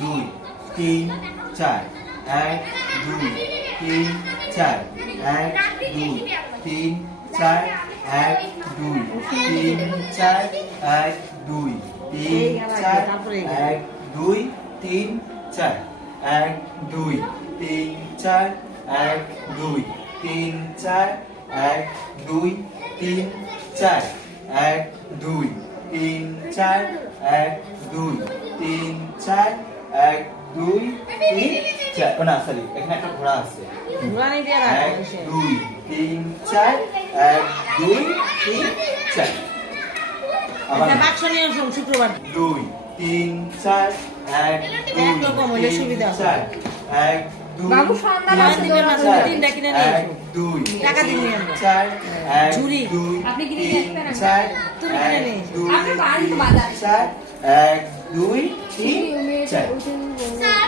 দুই তিন চার এক দুই তিন চার এক দুই তিন চার এক দুই তিন চার এক দুই তিন চার এক দুই তিন চার এক দুই তিন চার এক দুই তিন চার এক দুই তিন চার এক দুই তিন চার এক দুই তিন চার এক দুই তিন চার না সরি এখানে একটা ঘোড়া আছে এক দুই তিন চার এক দুই তিন চার আবার শুক্রবার দুই তিন চার এক দুই একরকম হলে সুবিধা হবে। চার এক দুই বাবু সন্ধ্যা মাছ দিবে না, চার, তিনটা কিনে নিয়ে এক এসো। দুই টাকা দিয়ে নিয়ে তিন আনবো। চার এক ঝুড়ি। দুই আপনি কিনে তিন নিয়ে আসবেন চার তুমি কিনে এক নিয়ে এসো। দুই আপনি পারেন তো তিন বাজারে। চার এক দুই তিন চার